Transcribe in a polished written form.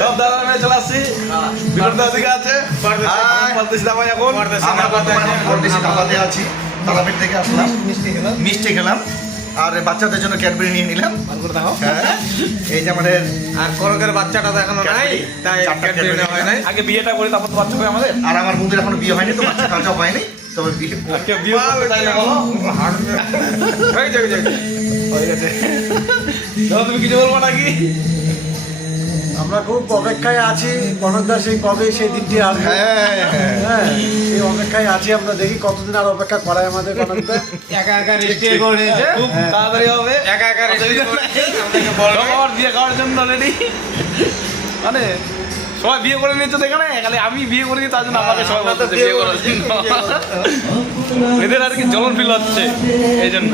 সব দাদা মেয়ে চলে আসছি। দিকে আছে আছি তারাপীঠ থেকে আসলাম, মিষ্টি খেলাম আর বাচ্চাদের জন্য ক্যাডবেরি নিয়ে নিলাম। এই যে আমাদের আর করকের বাচ্চাটা তো এখনো নাই, তাই ক্যাডবেরি নেওয়া হয় নাই। আগে বিয়েটা করি তারপর তো বাচ্চা হবে আমাদের। আর আমার বন্ধুর এখনো বিয়ে হয়নি, তো বাচ্চা কাচাও হয়নি, তবে বিয়ে বিয়ে করতে চাইলে বলো। হয়ে যাবে হয়ে গেছে। দাদা তুমি কিছু বলবো নাকি? আমরা খুব অপেক্ষায় আছি, কনকদা সেই কবে সেই দিনটি আসবে। হ্যাঁ, সেই অপেক্ষায় আছি আমরা, দেখি কতদিন আর অপেক্ষা করায় আমাদের কনকদা। একা একা রেজিস্ট্রি করে নিয়েছে, খুব তাড়াতাড়ি হবে। একা একা রেজিস্ট্রি করে নিয়েছে, আমাদেরকে বলবে সবার বিয়ে করার জন্য রেডি। মানে সবাই বিয়ে করে নিচ্ছে তো এখানে, খালি আমি বিয়ে করে নিই তার জন্য আমাকে সবাই বলতেছে বিয়ে করার জন্য। এদের আর কি জ্বলন ফিল হচ্ছে এই জন্য।